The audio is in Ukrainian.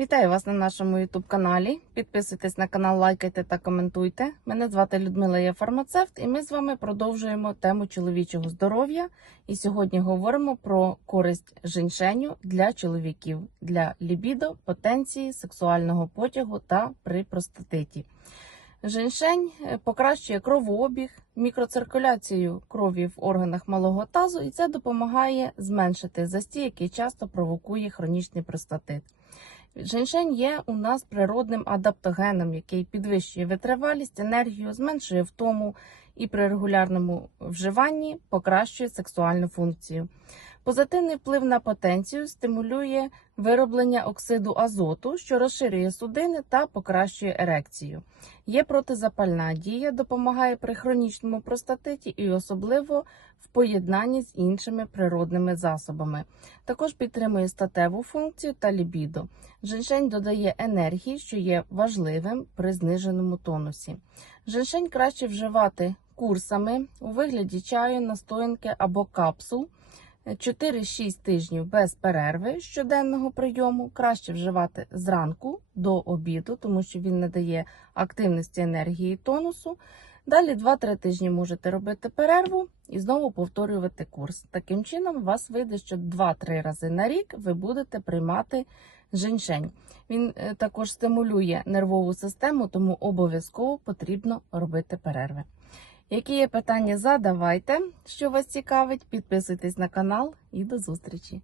Вітаю вас на нашому youtube каналі. Підписуйтесь на канал, лайкайте та коментуйте. Мене звати Людмила, я фармацевт, і ми з вами продовжуємо тему чоловічого здоров'я. І сьогодні говоримо про користь женьшеню для чоловіків для лібідо, потенції, сексуального потягу та при простатиті. Женьшень е, покращує кровообіг, мікроциркуляцію крові в органах малого тазу, і це допомагає зменшити застій, який часто провокує хронічний простатит. Женьшень є у нас природним адаптогеном, який підвищує витривалість, енергію, зменшує втому і при регулярному вживанні покращує сексуальну функцію. Позитивний вплив на потенцію стимулює вироблення оксиду азоту, що розширює судини та покращує ерекцію. Є протизапальна дія, допомагає при хронічному простатиті і особливо в поєднанні з іншими природними засобами. Також підтримує статеву функцію та лібідо. Женьшень додає енергії, що є важливим при зниженому тонусі. Женьшень краще вживати курсами у вигляді чаю, настоянки або капсул. 4-6 тижнів без перерви щоденного прийому краще вживати зранку до обіду, тому що він не дає активності енергії тонусу. Далі 2-3 тижні можете робити перерву і знову повторювати курс. Таким чином, у вас вийде, що 2-3 рази на рік ви будете приймати женьшень. Він е, також стимулює нервову систему, тому обов'язково потрібно робити перерви. Які є питання, задавайте, що вас цікавить. Підписуйтесь на канал і до зустрічі!